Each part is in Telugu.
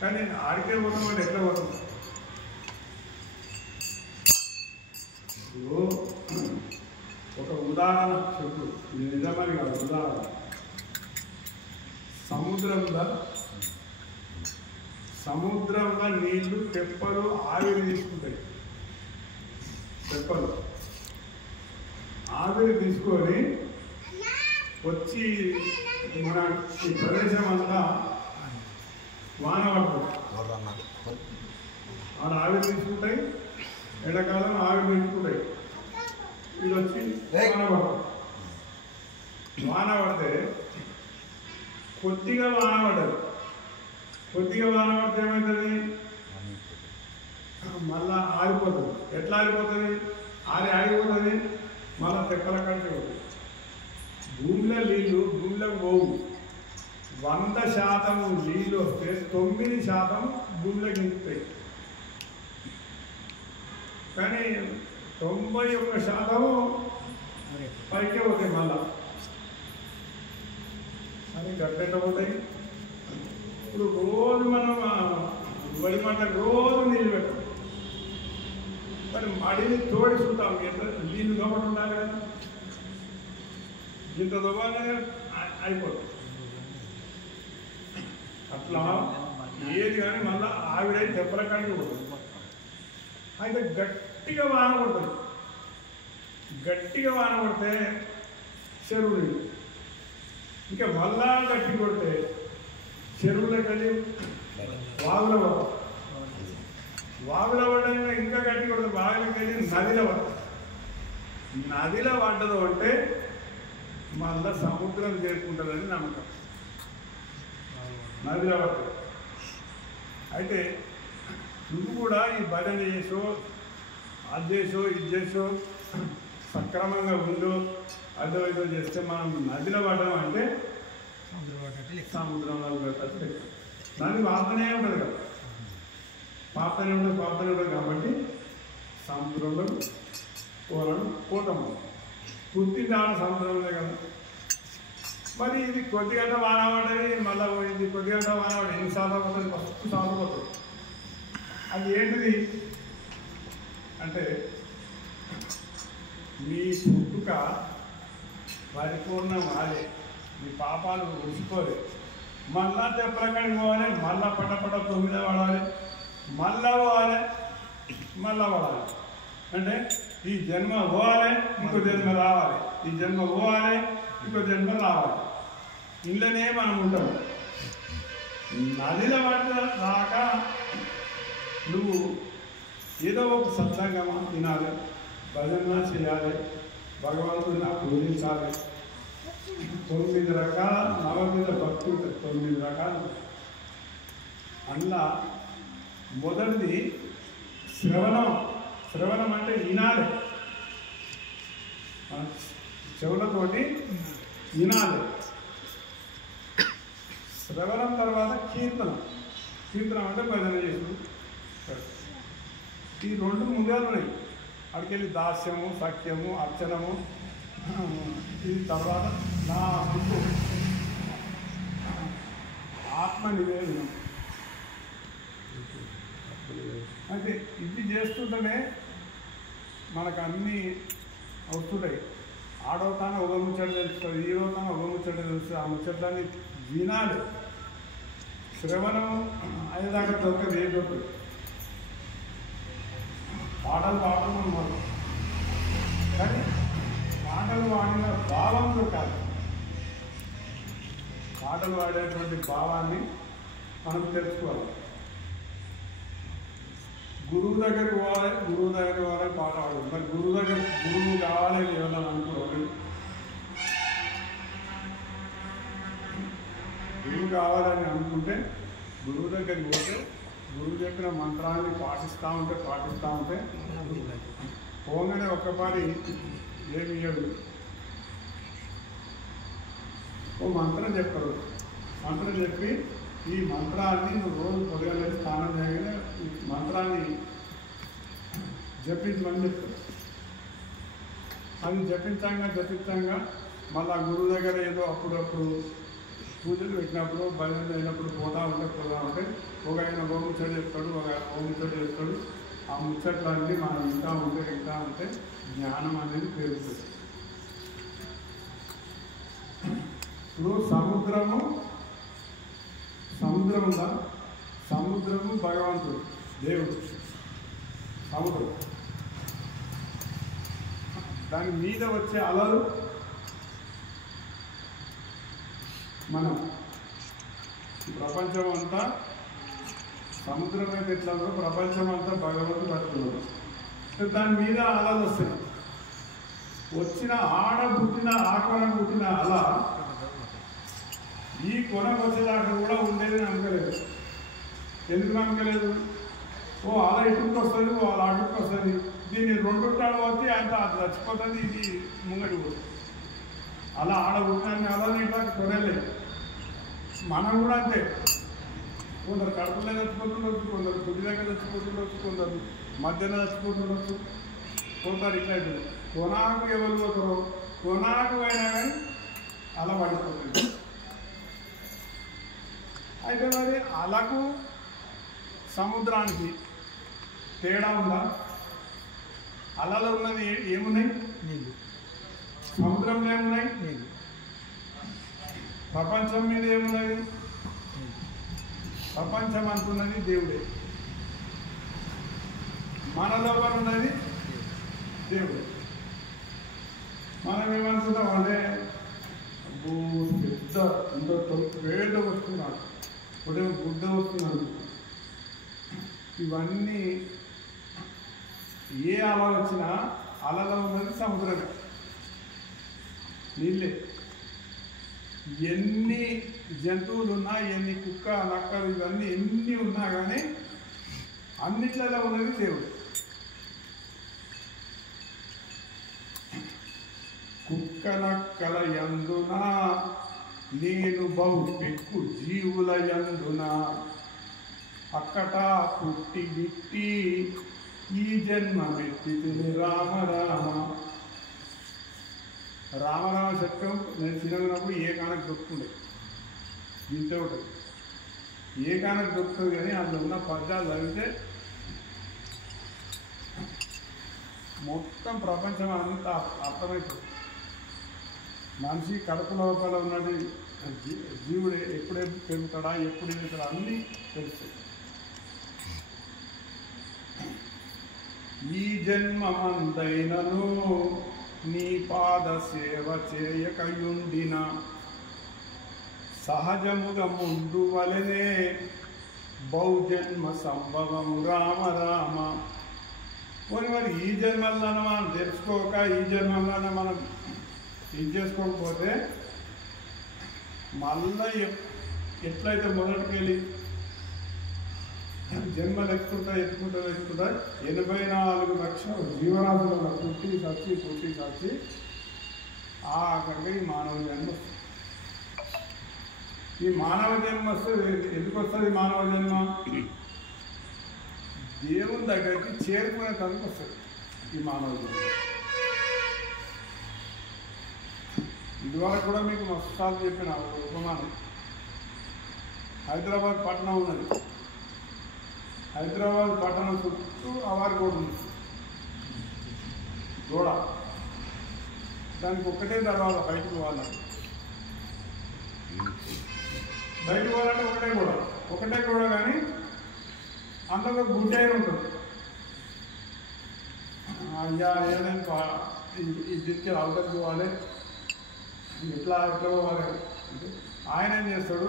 కానీ ఆడికే పోతాం అంటే ఎట్లా పోతాం? ఒక ఉదాహరణ చెప్పు, నిజమని కాదు, ఉదాహరణ. సముద్రంలో నీళ్లు తెప్పలు ఆవిరి తీసుకుంటాయి. తెప్పలు ఆవిరి తీసుకొని వచ్చి మన ఈ ప్రదేశం అంతా వాన పడుతుంది. ఆడ ఆవిరి తీసుకుంటాయి, ఎండాకాలం ఆవిరి తీసుకుంటాయి. ఇది వచ్చి వాన పడుతుంది. వాన పడితే కొద్దిగా వాన పడ్డది. కొద్దిగా వాన పడితే ఏమవుతుంది? మళ్ళా ఆగిపోతుంది. ఎట్లా ఆగిపోతుంది? ఆగిపోతుంది, మళ్ళా తెప్పల కంటే పోతుంది. భూమిలో నీళ్ళు భూమిలోకి పోవు. 100% నీళ్ళు వస్తే 9% భూమిలోకి ఇంకుతాయి. కానీ 91% పైకే పోతాయి. మళ్ళా అని గట్టెట్ట పోతాయి. ఇప్పుడు రోజు మనం వడి మంట రోజు నీళ్ళు పెట్టాం, మరి మడిని తోడి చూద్దాం. ఎంత నీళ్ళు దొబ్బటి ఉండాలి కదా, ఇంత దొబ్బానే అయిపోతుంది. అట్లా ఏది కానీ మళ్ళీ ఆవిడై దెబ్బల కాడికి పోతుంది. అయితే గట్టిగా వాన పడుతుంది. గట్టిగా వాన పడితే చెరువు నీళ్ళు, ఇంకా మళ్ళా గట్టి కొడితే చెరువులోకి వెళ్ళి వాగులో పడతాం. వాగులో పడ్డా ఇంకా గట్టి కొడితే వాగులోకి వెళ్ళి నదిలో పడతాం. నదిలో పడ్డదు అంటే మళ్ళా సముద్రం చేరుకుంటుందని నమ్మకం. నదిలో పడుతుంది. అయితే నువ్వు కూడా ఈ భజన చేసో, అది చేసో, ఇది చేసో, సక్రమంగా ఉందో అదో ఇదో చేస్తే మనం నదిలో పడడం అంటే సముద్రంలో నది పాపనే ఉంటుంది కదా, పాపనే ఉంటుంది కాబట్టి సముద్రంలో పోతాము. పుట్టిందాడ సముద్రంలో కదా. మరి ఇది కొద్ది గంట వాన పడ్డది, మళ్ళీ ఇది కొద్ది గంట వాన పడి ఎన్నిసార్లు పోతుంది? ఫస్ట్ సార్లు పోతుంది. అది ఏంటిది అంటే మీ పుట్టుక పరిపూర్ణం అదే, మీ పాపాలు ఉంచుకోలే. మళ్ళా తెప్పలకాడికి పోవాలి, మళ్ళా పట్టపట్ట 9 పడాలి, మళ్ళా పోవాలి, మళ్ళా పడాలి. అంటే ఈ జన్మ పోవాలి, ఇంకో జన్మ రావాలి, ఈ జన్మ పోవాలి, ఇంకో జన్మ రావాలి. ఇంట్లోనే మనం ఉంటాం. నదిలో పడ్డ దాకా నువ్వు ఏదో ఒక సత్సంగమా తినాలి, భజన చేయాలి, భగవంతుని పూజించాలి. 9 రకాల నవవిధ భక్తులు ఉంటాయి. 9 రకాలు. అందులో మొదటిది శ్రవణం. శ్రవణం అంటే వినాలి, చెవులతోటి వినాలి. శ్రవణం తర్వాత కీర్తనం. కీర్తనం అంటే భజన చేసుడు. ఈ 2 ముందుగా ఉన్నాయి. అక్కడికెళ్ళి దాస్యము, సఖ్యము, అర్చనము. ఇది తర్వాత నా బుద్ధు ఆత్మ నివేదనం. అయితే ఇది చేస్తుంటేనే మనకు అన్నీ వస్తుంటాయి. ఆడవుతాన ఒక ముచ్చట తెలుస్తుంది, ఈడవుతాన ఒక ముచ్చట తెలుస్తుంది. ఆ ముచ్చట్లన్నీ వినాలి. శ్రవణం అయ్యేదాకా దొరకదు, ఏ దొరకదు. పాటలు పాడుతున్నాం మనం, కానీ పాటలు పాడిన భావం దొరకాలి. పాటలు పాడేటువంటి భావాన్ని మనం తెలుసుకోవాలి. గురువు దగ్గరికి పోవాలి, గురువు దగ్గరికి పోవాలి, పాట పాడాలి. మరి గురువు కావాలని ఏమన్నా అనుకోవాలి. గురువు కావాలని అనుకుంటే గురువు దగ్గరికి పోతే గురువు చెప్పిన మంత్రాన్ని పాటిస్తూ ఉంటే పోగానే ఒక్కపారి ఏమి ఇయ్యడు. ఓ మంత్రం చెప్పరు. మంత్రం చెప్పి ఈ మంత్రాన్ని నువ్వు రోజు పొద్దుగానే స్నానం చేయగానే ఈ మంత్రాన్ని జపించమని చెప్తారు. అది జపించంగా మళ్ళీ గురువు దగ్గర ఏదో అప్పుడప్పుడు పూజలు పెట్టినప్పుడు భజన అయినప్పుడు పోతా ఉంటే ఒక ఆయన ఓ ముచ్చట చెప్తాడు, ఒక ఓ ముచ్చట చెప్తాడు. ఆ ముచ్చట్లన్నీ మనం ఇంకా ఉంటే జ్ఞానం అనేది పెరుగుతుంది. ఇప్పుడు సముద్రము ఉందా? సముద్రము భగవంతుడు, దేవుడు. సముద్రం దాని మీద వచ్చే అలలు మనం. ప్రపంచం అంతా సముద్రం అయితే ఎట్లా ఉందో ప్రపంచం అంతా భగవంతుడు పట్టుకున్నాడు. దాని మీద అలలు వస్తాయి. వచ్చిన ఆకొన పుట్టిన అల ఈ కొనకు వచ్చేదాకా కూడా ఉండేది నమ్మకలేదు. ఎందుకు నమ్మకలేదు? ఓ అల ఇటుకు వస్తుంది, ఓ అలా అటుకు వస్తుంది. దీన్ని రెండుంటాడు వచ్చి అంత చచ్చిపోతుంది, ఇది ముంగడి పోతుంది. అలా పుట్టిన అలని ఇట్లా కొనలేదు. మనం కూడా అంతే. కొందరు కడుపులో చచ్చిపోతుండొచ్చు, కొందరు బుద్ధి దగ్గర చచ్చిపోతుండొచ్చు, కొందరు మధ్యలో చచ్చిపోతుండొచ్చు, కొందరు ఇట్లా అవుతుంది. కొనాకు ఎవరు పోతారో కొనాకు అయినా కానీ అలా పడిపోతుంది. అయితే మరి అలకు సముద్రానికి తేడా ఉందా? అలలో ఉన్నది ఏమున్నాయి? నీళ్ళు. సముద్రంలో ఏమున్నాయి? నీళ్ళు. ప్రపంచం మీద ఏమున్నది? ప్రపంచం అంటున్నది దేవుడే. మన లోపల ఉన్నది దేవుడే. మనం ఏమనుకుంటాం అంటే పెద్ద ఇంత వేద వస్తున్నాడు, ఇప్పుడేమో బుద్ధ వస్తున్నాడు. ఇవన్నీ ఏ అల వచ్చినా అలలో ఉన్నది సముద్రమే, నీళ్ళే. ఎన్ని జంతువులు ఉన్నా, ఎన్ని కుక్క నక్కలు ఇవన్నీ ఎన్ని ఉన్నా కానీ అన్నిట్లలో ఉన్నది దేవుడు. కుక్క నక్కల యందున నేను బహు పెక్కు జీవుల యందున అక్కట పుట్టి గిట్టి ఈ జన్మ మెత్తితిని రామ రామ. రామరామ శబ్దం నేను చిన్నప్పుడు ఏ కానకు దొరుకుతుండే, ఇంతే ఉంటుంది. ఏ కానకు దొరుకుతుంది కానీ అందులో ఉన్న పద్యాలు చదివితే మొత్తం ప్రపంచం అంతా అర్థమవుతుంది. మనిషి కడుపు లోపల ఉన్నది జీవుడు ఎప్పుడెప్పుడు పెరుగుతాడా, ఎప్పుడు ఎదుగుతాడా అన్నీ తెలుస్తాయి. ఈ జన్మమందైనను నీ పాద సేవ చేయకయుండిన సహజముగా ముందు వలనే బహుజన్మ సంభవము రామ రామ. మరి ఈ జన్మల్లోనే మనం తెలుసుకోక, ఈ జన్మల్లోనే మనం ఇది చేసుకోకపోతే మళ్ళీ ఎట్లయితే మొదటికెళ్ళి జన్మలు ఎక్కుంటా 84 లక్షల జీవరాశులలో పుట్టి చచ్చి అక్కడికి మానవ జన్మ వస్తుంది. ఈ మానవ జన్మ వస్తే ఎందుకు వస్తుంది? మానవ జన్మ దేవుని దగ్గరికి చేరుకునే తనకు వస్తుంది ఈ మానవ జన్మ. ఇదివరకు కూడా మీకు మస్తాలు చెప్పిన ఉపమానం. హైదరాబాద్ పట్టణం ఉన్నది. హైదరాబాద్ పట్టణం చుట్టూ అవారి గోడ ఉంది, గోడ. దానికి ఒక్కటే దర్వాజా బయటకు పోవాలంటే. ఒకటే గోడ కానీ అందులో గుడ్డైన ఉంటుంది. అయ్యా ఏదైనా దీనికి అవతలకి పోవాలి, ఎట్లా పోవాలి అంటే ఆయన ఏం చేస్తాడు?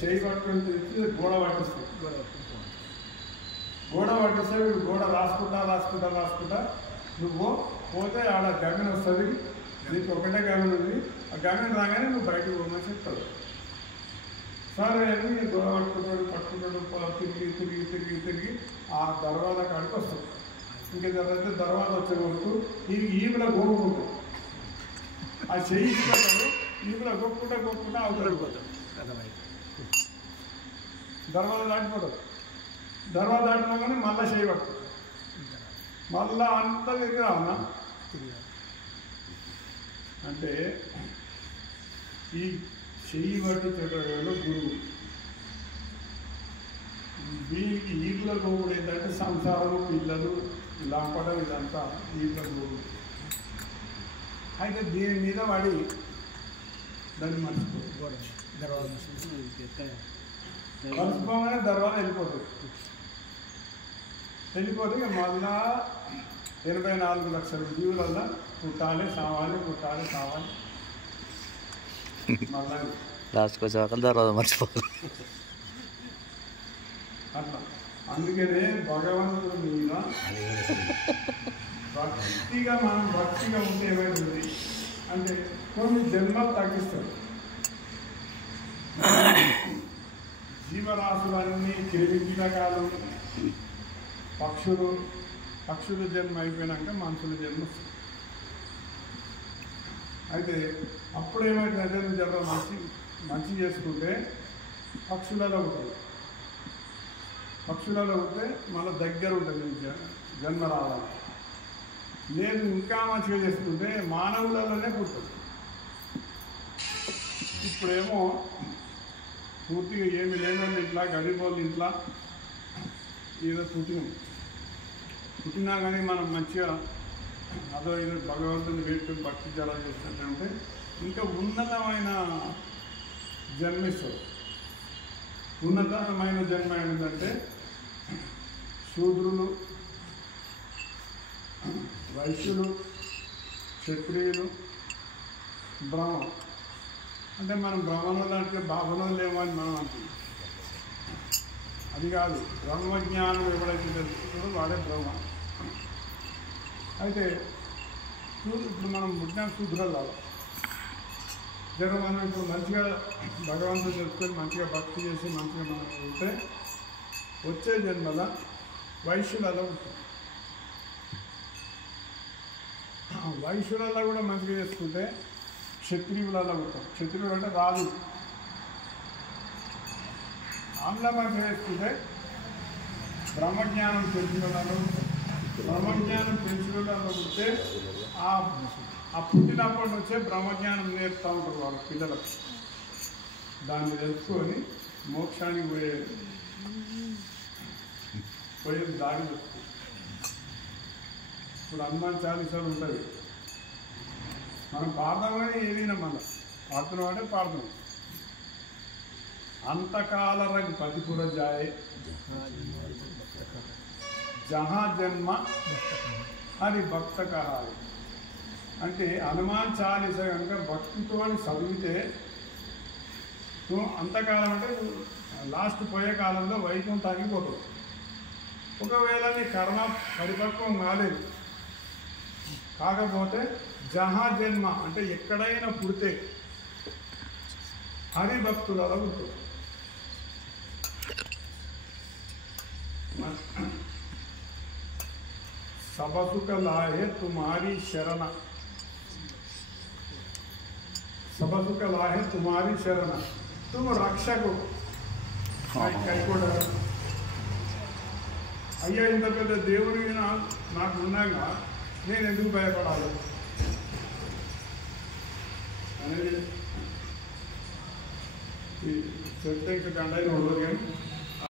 చేయి పట్టుకొని తెచ్చి గోడ పట్టిస్తాడు. గోడ పట్టిస్తే గోడ రాసుకుంటా నువ్వు పోతే ఆడ గమని వస్తుంది. నీకు ఒకటే గమని ఉంది. ఆ గమని రాగానే నువ్వు బయటకు పోమని చెప్తాడు. సరే అని గోడ పట్టుకుంటాడు. తిరిగి ఆ దర్వాజా కాడికి వస్తాడు. ఇంకా తర్వాత దర్వాజా వచ్చే వరకు ఈవిడ గోపుకుంటాడు. ఆ చెయ్యి ఇస్తాడు. ఈవిడ గొప్పుకుంటా అవతలిపోతాడు. దర్వాజా దాటిపోతాడు. దర్వాజా దాటినాగానే మళ్ళీ చేయి పడుతుంది. మళ్ళా అంతా తిరిగి రావన్నా అంటే ఈ చెయ్యి పట్టి చెప్పేవాళ్ళు గురువు. దీనికి ఈదుల గోవుడు ఏంటంటే సంసారము పిల్లలు లాపడం ఇదంతా ఈదుల గోవుడు. అయితే దీని మీద వాడి దాన్ని మర్చిపోగానే దర్వాజా వెళ్ళిపోతే ఇక మళ్ళా 84 లక్షల జీవులల్లో పుట్టాలి సావాలి మళ్ళా లాస్ట్కి వచ్చాక దర్వాజా మర్చిపోవాలి. అట్లా అందుకనే భగవంతుడి మీద భక్తిగా ఉంటే ఏమైతుంది అంటే కొన్ని జన్మలు తగ్గిస్తాడు. జీవరాశులన్నీ క్రిమికీటకాలు పక్షుల జన్మ అయిపోయినాక మనుషుల జన్మ వస్తుంది. అయితే అప్పుడు ఏమైతుందంటే నువ్వు జర మంచి చేసుకుంటే పక్షులలో ఉంటే మళ్ళీ దగ్గర ఉంటుంది జన్మ రావాలి. లేదు ఇంకా మంచిగా చేసుకుంటే మానవులలోనే పుట్టదు. ఇప్పుడేమో పూర్తిగా ఏమి లేని ఇంట్లో గడిపోళ్ళు ఇంట్లో ఏదో పుట్టినా కానీ మనం మంచిగా అదో ఏదో భగవంతుని వేడుకొని భక్తి జలా చేస్తుంటే ఇంకా ఉన్నతమైన జన్మిస్తారు. ఉన్నతమైన జన్మ ఏంటంటే శూద్రులు, వైశ్యులు, క్షత్రియులు, బ్రాహ్మణ. అంటే మనం బ్రాహ్మణులు అంటే బాబులు లేమో అని మనం అంటున్నాం. అది కాదు, బ్రహ్మజ్ఞానం ఎవరైతే తెలుస్తుందో వాడే బ్రహ్మ. అయితే ఇప్పుడు మనం పుట్టిన శూద్రులు కాదు. మనం ఇప్పుడు మంచిగా భగవంతుడు తెలుసుకొని మంచిగా భక్తి చేసి మంచిగా మనం ఉంటే వచ్చే జన్మల వైశ్యులలో ఉంటుంది. వైశ్యులలో కూడా మంచిగా చేసుకుంటే క్షత్రియులలో ఉంటాం. క్షత్రియులు అంటే రాజు. ఆమ్ల మంచిగా చేసుకుంటే బ్రహ్మజ్ఞానం తెలిసిన వాళ్ళు బ్రహ్మజ్ఞానం తెలిసిన వాళ్ళు ఉంటే ఆ పుట్టినప్పటి నుంచే బ్రహ్మజ్ఞానం నేర్పుతూ ఉంటారు వాళ్ళ పిల్లలకు. దాన్ని తెలుసుకొని మోక్షానికి పోయేది దారి చెప్తుంది. ఇప్పుడు హనుమాన్ చాలీసాలు ఉంటుంది. మనం పాడదామని ఏదైనా మళ్ళీ పాడుతున్నాం అంటే పాడుతున్నాం. అంతకాల రంగ్ పతిపుర జాయే జహా జన్మ అది భక్త కహాలి. అంటే హనుమాన్ చాలీస కనుక భక్తితో చదివితే నువ్వు అంతకాలం అంటే లాస్ట్ పోయే కాలంలో వైకుంఠానికి పోతావు. ఒకవేళ నీ కర్మ పరిపక్వం కాలేదు, కాకపోతే జహా జన్మ అంటే ఎక్కడైనా పుడితే హరిభక్తులలో ఉంటుంది. सबसुख लाहे तुम्हारी शरण, सबसुख लाहे तुम्हारी शरण, तुम रक्षक అయ్యా ఇంత పెద్ద దేవుడి నాకు ఉన్నాగా నేను ఎందుకు భయపడాలి అనేది చెప్తే ఇంకా గంట అయిన